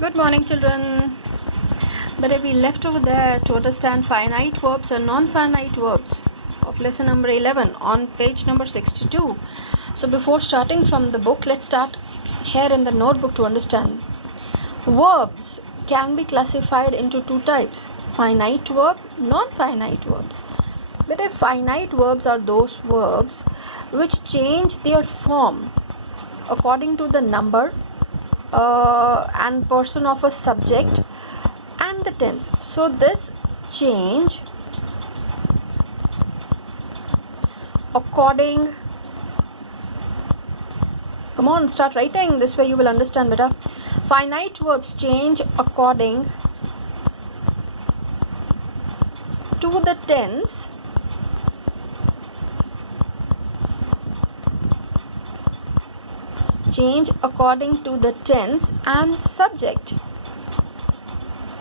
Good morning, children. But we left over there to understand finite verbs and non-finite verbs of lesson number 11 on page number 62. So before starting from the book, let's start here in the notebook to understand. Verbs can be classified into two types: finite verb, non-finite verbs. But finite verbs are those verbs which change their form according to the number and person of a subject and the tense. So this change according, come on, start writing, this way you will understand better. Finite verbs change according to the tense and subject.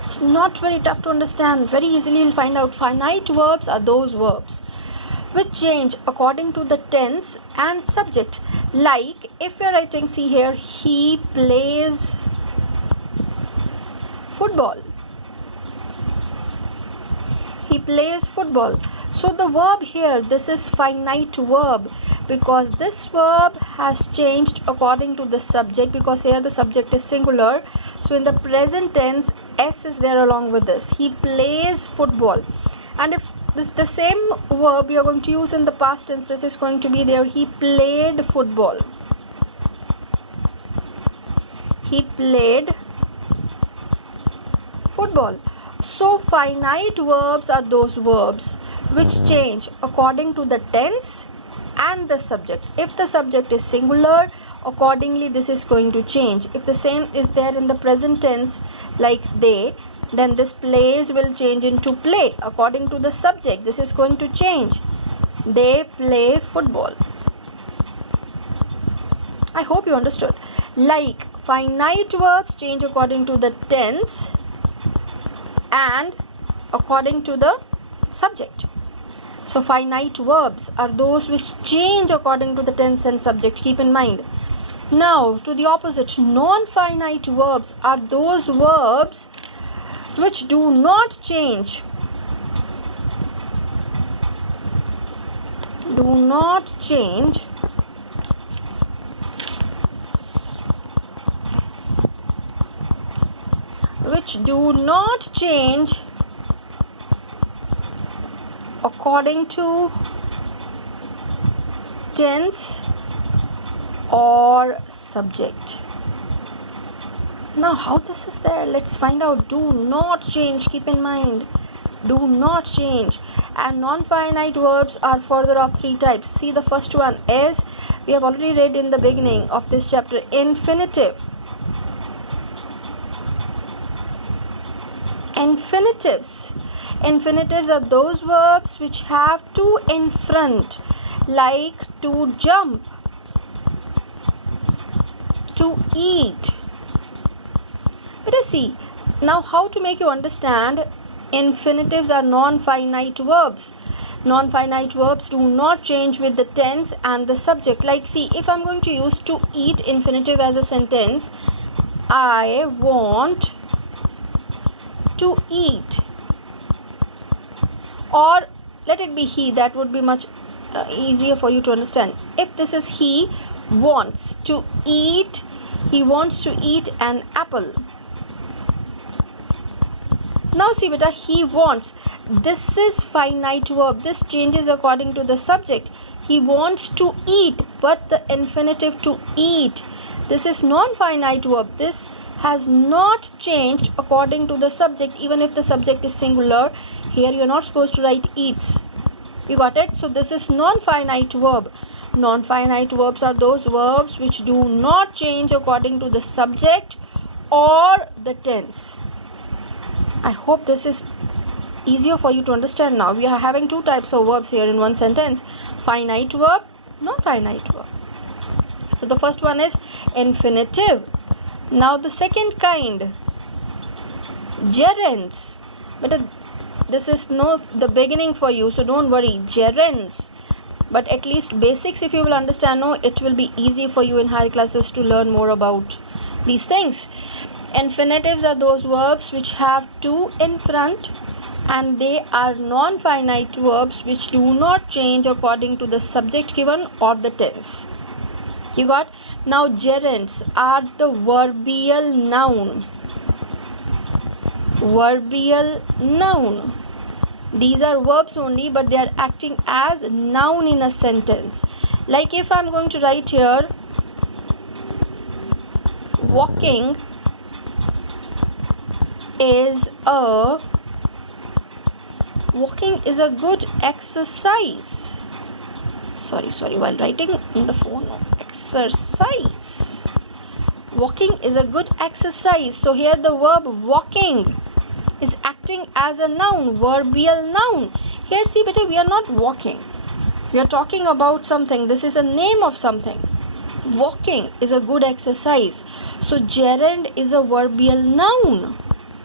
It's not very tough to understand, very easily you'll find out. Finite verbs are those verbs which change according to the tense and subject. Like if you're writing, see here, he plays football. He plays football. So the verb here, this is finite verb because this verb has changed according to the subject, because here the subject is singular. So in the present tense, S is there along with this. He plays football. And if this the same verb you are going to use in the past tense, this is going to be there. He played football. He played football. So finite verbs are those verbs which change according to the tense and the subject. If the subject is singular, accordingly this is going to change. If the same is there in the present tense, like they, then this plays will change into play. According to the subject, this is going to change. They play football. I hope you understood. Like finite verbs change according to the tense and according to the subject. So finite verbs are those which change according to the tense and subject. Keep in mind. Now to the opposite, non-finite verbs are those verbs which do not change. Which do not change according to tense or subject. Now how this is there, let's find out. Do not change, keep in mind, do not change. And non-finite verbs are further of three types. See, the first one is, we have already read in the beginning of this chapter, infinitive. Infinitives are those verbs which have to in front, like to jump, to eat. Let us see now how to make you understand. Infinitives are non-finite verbs. Non-finite verbs do not change with the tense and the subject. Like see, if I'm going to use to eat infinitive as a sentence, I want to eat, or let it be he, that would be much easier for you to understand. If this is he wants to eat, he wants to eat an apple. Now see beta, he wants, this is finite verb, this changes according to the subject. He wants to eat, but the infinitive to eat, this is non-finite verb. This has not changed according to the subject, even if the subject is singular. Here you are not supposed to write eats. You got it? So this is non-finite verb. Non-finite verbs are those verbs which do not change according to the subject or the tense. I hope this is easier for you to understand now. We are having two types of verbs here in one sentence: finite verb, non-finite verb. So the first one is infinitive. Now the second kind, gerunds. But this is the beginning for you, so don't worry. Gerunds. But at least basics, if you will understand, it will be easy for you in higher classes to learn more about these things. Infinitives are those verbs which have to in front, and they are non-finite verbs which do not change according to the subject given or the tense. You got? Now gerunds are the verbial noun. Verbial noun. These are verbs only, but they are acting as noun in a sentence. Like if I'm going to write here, walking is a good exercise. Sorry, while writing in the phone, exercise. Walking is a good exercise. So here the verb walking is acting as a noun, verbial noun. Here see beta, we are not walking. We are talking about something. This is a name of something. Walking is a good exercise. So gerund is a verbial noun.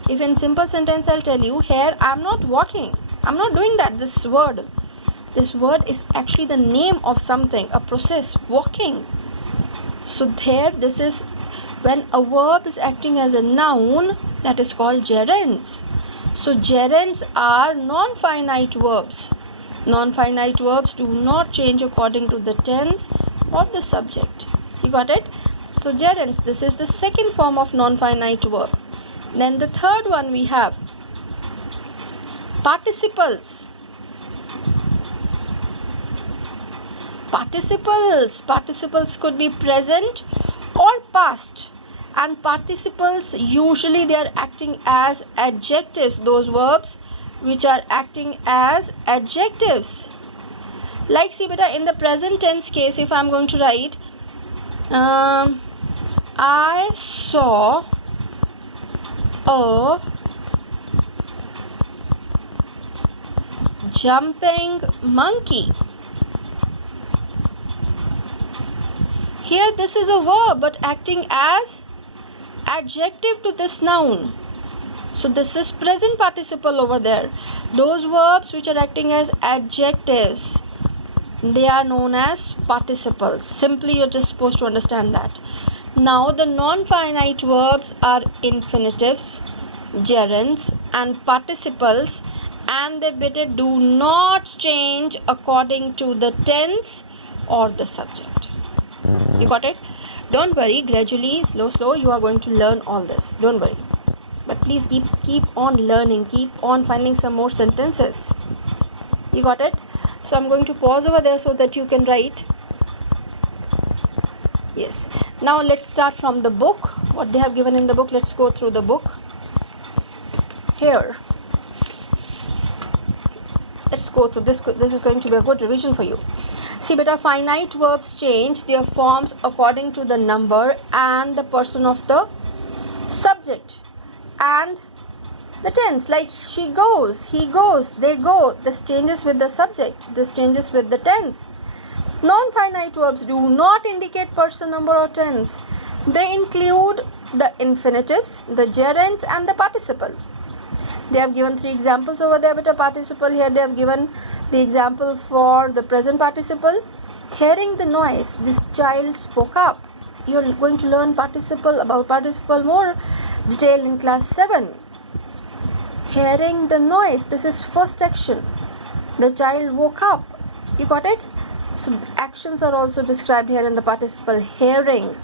If in simple sentence I'll tell you, here I'm not walking. I'm not doing that. This word is actually the name of something, a process, walking. So there, this is when a verb is acting as a noun, that is called gerunds. So gerunds are non-finite verbs. Non-finite verbs do not change according to the tense or the subject. You got it? So gerunds, this is the second form of non-finite verb. Then the third one we have participles. Participles could be present or past, and participles usually they are acting as adjectives, those verbs which are acting as adjectives. Like see beta, in the present tense case, if I'm going to write I saw a jumping monkey. Here this is a verb but acting as adjective to this noun. So this is present participle over there. Those verbs which are acting as adjectives, they are known as participles. Simply you're just supposed to understand that. Now the non-finite verbs are infinitives, gerunds and participles, and they do not change according to the tense or the subject. You got it? Don't worry, gradually, slow you are going to learn all this. Don't worry, but please keep on learning, keep on finding some more sentences. You got it? So I'm going to pause over there so that you can write. Yes, now let's start from the book. What they have given in the book, let's go through the book. Here, let's go through this. This is going to be a good revision for you. See beta, finite verbs change their forms according to the number and the person of the subject and the tense. Like she goes, he goes, they go. This changes with the subject, this changes with the tense. Non-finite verbs do not indicate person, number or tense. They include the infinitives, the gerunds and the participle. They have given 3 examples over there, but a participle. Here they have given the example for the present participle. Hearing the noise, this child spoke up. You're going to learn about participle more detail in class 7. Hearing the noise, this is first action. The child woke up. You got it? So actions are also described here in the participle. Hearing.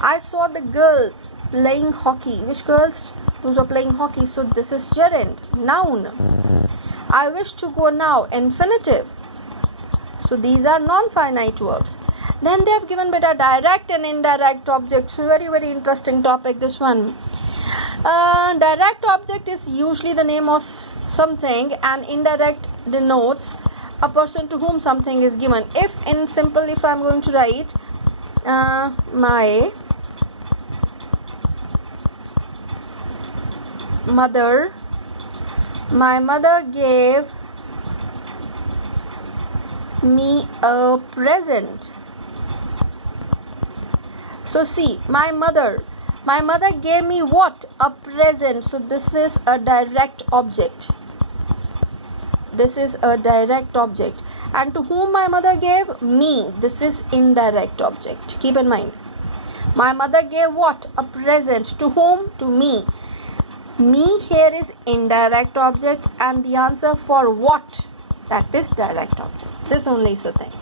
I saw the girls playing hockey. Which girls? Those are playing hockey. So this is gerund, noun. I wish to go now, infinitive. So these are non-finite verbs. Then they have given beta direct and indirect objects. Very interesting topic, this one. Direct object is usually the name of something, and indirect denotes a person to whom something is given. If I'm going to write my mother gave me a present. So see, my mother gave me what? A present. So this is a direct object. This is a direct object. And to whom my mother gave? Me. This is indirect object. Keep in mind. My mother gave what? A present. To whom? To me. Me here is indirect object, and the answer for what? That is direct object. This only is the thing.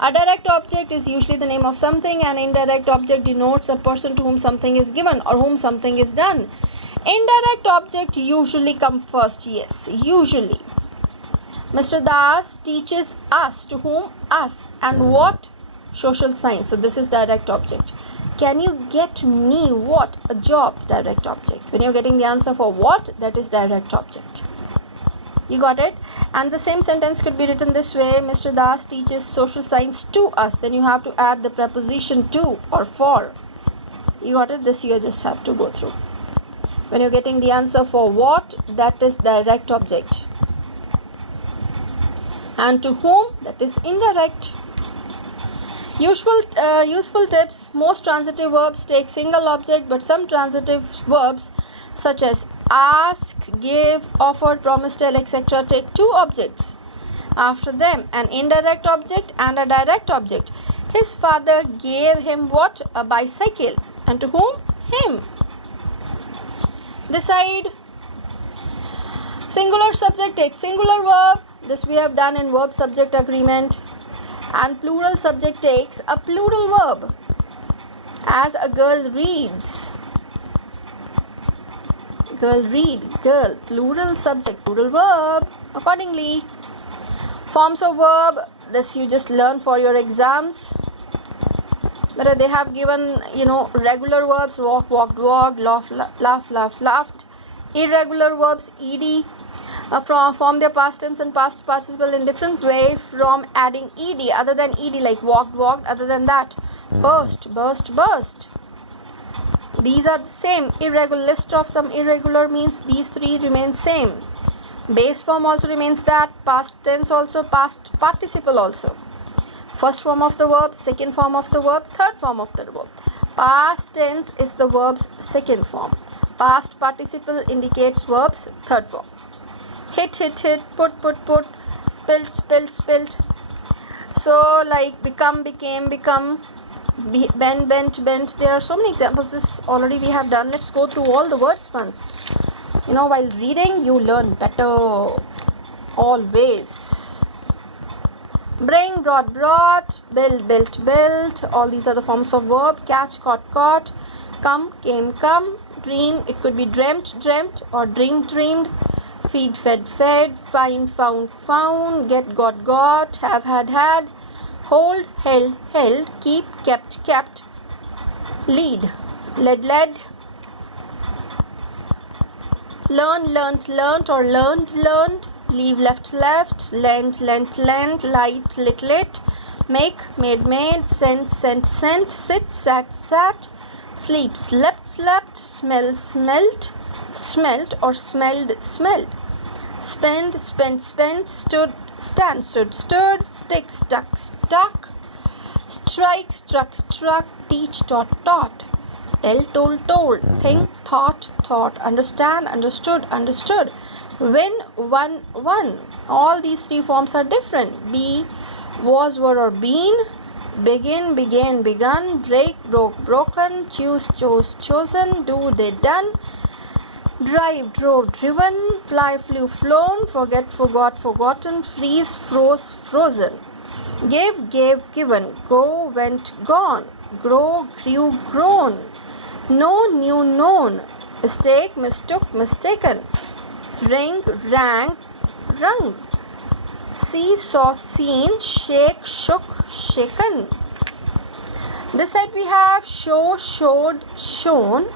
A direct object is usually the name of something, and indirect object denotes a person to whom something is given or whom something is done. Indirect object usually come first. Yes, usually. Mr. Das teaches us. To whom? Us. And what? Social science. So this is direct object. Can you get me what? A job. Direct object. When you're getting the answer for what, that is direct object. You got it? And the same sentence could be written this way. Mr. Das teaches social science to us. Then you have to add the preposition to or for. You got it? This you just have to go through. When you're getting the answer for what, that is direct object. And to whom, that is indirect. Useful tips. Most transitive verbs take single object, but some transitive verbs such as ask, give, offer, promise, tell, etc. take two objects after them, an indirect object and a direct object. His father gave him what? A bicycle. And to whom? Him. Decide. Singular subject takes singular verb. This we have done in verb subject agreement. And plural subject takes a plural verb. As a girl reads. Girl read, girl, plural subject, plural verb accordingly. Forms of verb, this you just learn for your exams. But they have given, regular verbs, walk, walked, walked, laugh, laugh, laugh, laughed. Irregular verbs, ed, form their past tense and past participle in different way from adding ed, other than ed, like walked, walked, other than that. Burst, burst, burst. These are the same. Irregular, list of some irregular means these three remain same. Base form also remains that. Past tense also, past participle also. First form of the verb, second form of the verb, third form of the verb. Past tense is the verb's second form. Past participle indicates verb's third form. Hit, hit, hit, put, put, put, spilt, spilt, spilt. So like become, became, become, bend, bent, bent. There are so many examples. This already we have done. Let's go through all the words once. While reading you learn better always. Bring, brought, brought, build, built, built. All these are the forms of verb. Catch, caught, caught. Come, came, come. Dream, it could be dreamt, dreamt, or dreamed, dreamed. Feed, fed, fed. Find, found, found. Get, got, got. Have, had, had. Hold, held, held. Keep, kept, kept. Lead, led, led. Learn, learnt, learnt, or learned, learned. Leave, left, left. Lent, lent, lent. Light, lit, lit. Make, made, made. Sent, sent, sent. Sit, sat, sat. Sleep, slept, slept. Smell, smelt. Smelt, or smelled, smelled. Spend, spent, spent. Stood, stand, stood, stood. Stick, stuck, stuck. Strike, struck, struck. Teach, taught, taught. Tell, told, told. Think, thought, thought. Understand, understood, understood. Win, won, won. All these three forms are different. Be, was, were, or been. Begin, began, begun. Break, broke, broken. Choose, chose, chosen. Do, did, done. Drive, drove, driven. Fly, flew, flown. Forget, forgot, forgotten. Freeze, froze, frozen. Give, gave, given. Go, went, gone. Grow, grew, grown. Know, knew, known. Mistake, mistook, mistaken. Ring, rang, rung. See, saw, seen. Shake, shook, shaken. This side we have show, showed, shown.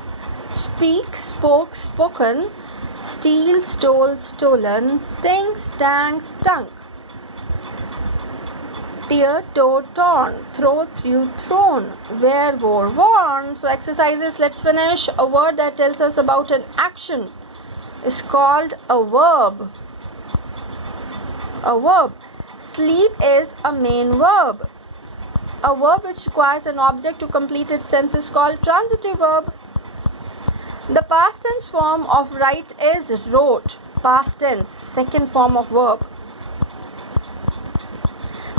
Speak, spoke, spoken. Steal, stole, stolen. Sting, stang, stunk. Tear, tore, torn. Throw, threw, thrown. Wear, wore, worn. So exercises, let's finish. A word that tells us about an action is called a verb. A verb. Sleep is a main verb. A verb which requires an object to complete its sense is called transitive verb. The past tense form of write is wrote. Past tense, second form of verb.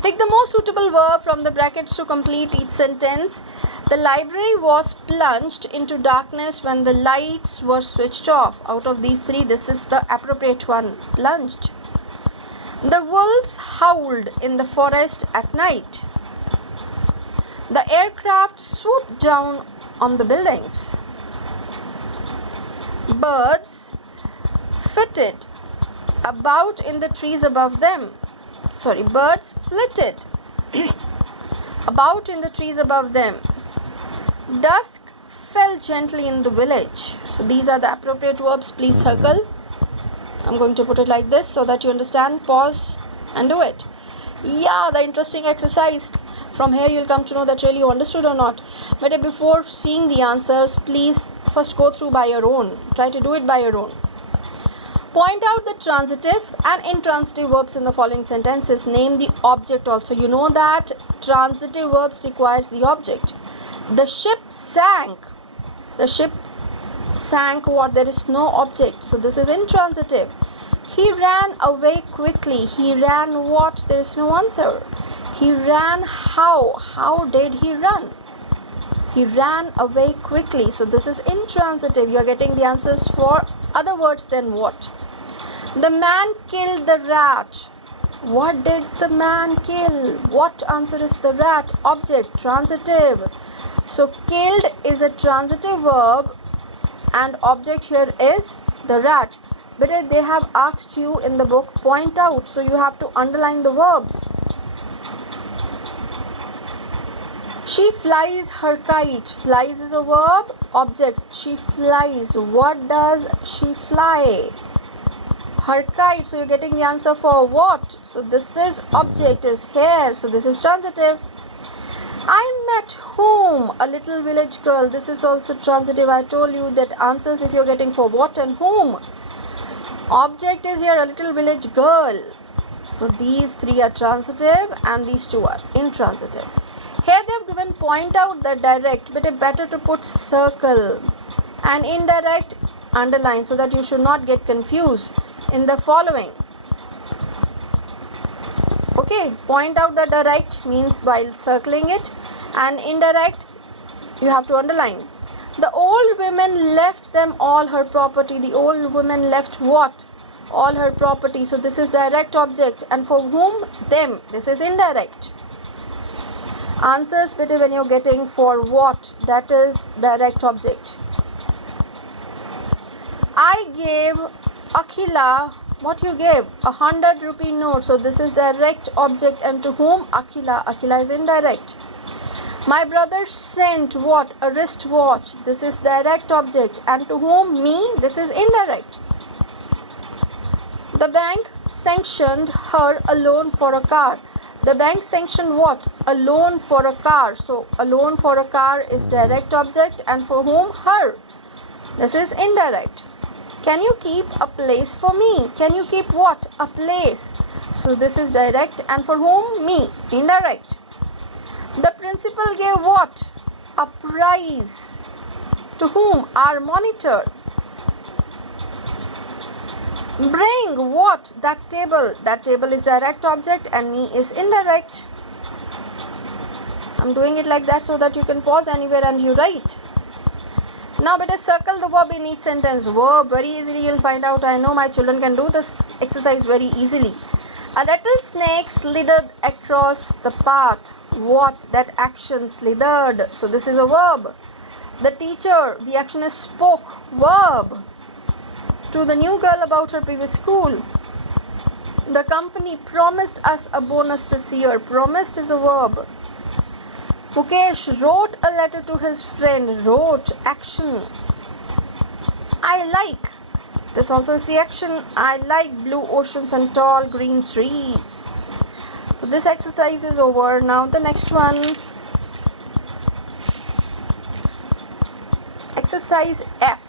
Pick the most suitable verb from the brackets to complete each sentence. The library was plunged into darkness when the lights were switched off. Out of these three, this is the appropriate one, plunged. The wolves howled in the forest at night. The aircraft swooped down on the buildings. Birds flitted about in the trees above them. Birds flitted about in the trees above them. Dusk fell gently in the village. So these are the appropriate verbs. Please circle. I'm going to put it like this so that you understand. Pause and do it. Yeah, the interesting exercise. From here you'll come to know that really you understood or not. But before seeing the answers, please first go through by your own. Try to do it by your own. Point out the transitive and intransitive verbs in the following sentences. Name the object also. You know that transitive verbs requires the object. The ship sank. The ship sank what? There is no object. So this is intransitive. He ran away quickly. He ran what? There is no answer. He ran how? How did he run? He ran away quickly. So this is intransitive. You are getting the answers for other words than what. The man killed the rat. What did the man kill? What answer is the rat? Object, transitive. So killed is a transitive verb and object here is the rat. But they have asked you in the book, point out. So you have to underline the verbs. She flies her kite. Flies is a verb. Object, she flies. What does she fly? Her kite. So you're getting the answer for what? So this is object is here. So this is transitive. I met whom? A little village girl. This is also transitive. I told you that answers if you're getting for what and whom. Object is here, a little village girl. So these three are transitive and these two are intransitive. Here they have given point out the direct, but better to put circle and indirect underline so that you should not get confused in the following. Okay, point out the direct means while circling it, and indirect you have to underline. The old woman left them all her property. The old woman left what? All her property. So this is direct object, and for whom? Them. This is indirect. Answers better when you're getting for what? That is direct object. I gave Akhila, what you gave? 100 rupee note. So this is direct object, and to whom? Akhila. Akhila is indirect. My brother sent what? A wristwatch. This is direct object, and to whom? Me. This is indirect. The bank sanctioned her a loan for a car. The bank sanctioned what? A loan for a car. So a loan for a car is direct object, and for whom? Her. This is indirect. Can you keep a place for me? Can you keep what? A place. So this is direct, and for whom? Me. Indirect. The principal gave what? A prize. To whom? Our monitor. Bring what? That table. That table is direct object and me is indirect. I'm doing it like that so that you can pause anywhere and you write. Now better circle the verb in each sentence. Verb very easily you'll find out. I know my children can do this exercise very easily. A rattlesnake slithered across the path. What? That action, slithered. So this is a verb. The teacher, the action is spoke. Verb. To the new girl about her previous school. The company promised us a bonus this year. Promised is a verb. Mukesh wrote a letter to his friend. Wrote, action. I like. This also is the action. I like blue oceans and tall green trees. So this exercise is over. Now the next one. Exercise F.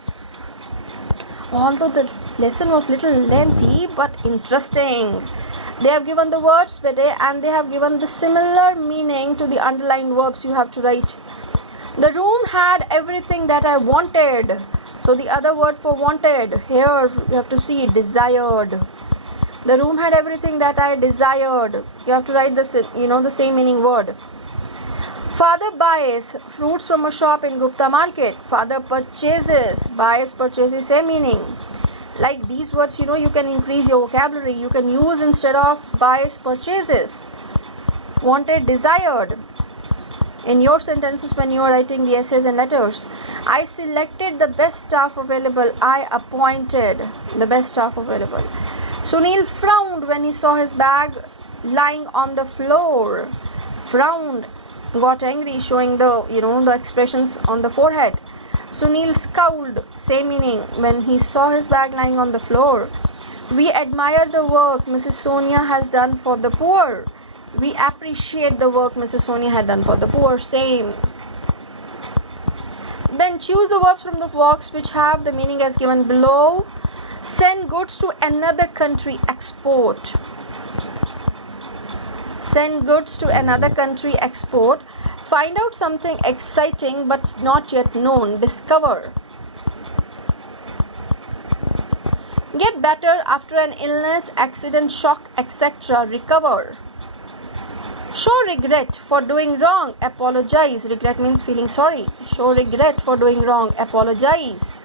Although the lesson was little lengthy but interesting. They have given the words better and they have given the similar meaning to the underlined verbs you have to write. The room had everything that I wanted. So the other word for wanted, here you have to see desired. The room had everything that I desired. You have to write the same meaning word. Father buys fruits from a shop in Gupta market. Father purchases. Buys, purchases, same meaning. Like these words, you can increase your vocabulary. You can use instead of buys, purchases. Wanted, desired. In your sentences when you are writing the essays and letters. I selected the best staff available. I appointed the best staff available. Sunil frowned when he saw his bag lying on the floor. Frowned, got angry, showing the expressions on the forehead. Sunil scowled, same meaning, when he saw his bag lying on the floor. We admire the work Mrs. Sonia has done for the poor. We appreciate the work Mrs. Sonia had done for the poor, same. Then choose the verbs from the box which have the meaning as given below. Send goods to another country, export. Send goods to another country, export. Find out something exciting but not yet known, discover. Get better after an illness, accident, shock, etc., recover. Show regret for doing wrong, apologize. Regret means feeling sorry. Show regret for doing wrong, apologize.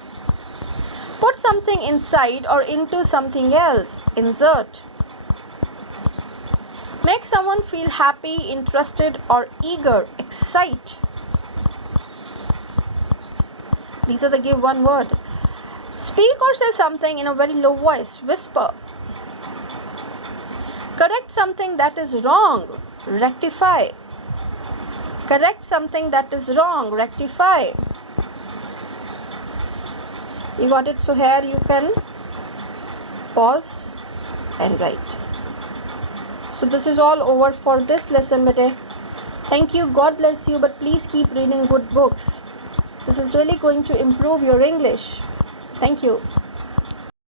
Put something inside or into something else, insert. Make someone feel happy, interested or eager, excite. These are the give one word. Speak or say something in a very low voice, whisper. Correct something that is wrong, rectify. Correct something that is wrong, rectify. You got it? So here you can pause and write. So this is all over for this lesson, bete. Thank you, God bless you, but please keep reading good books. This is really going to improve your English. Thank you.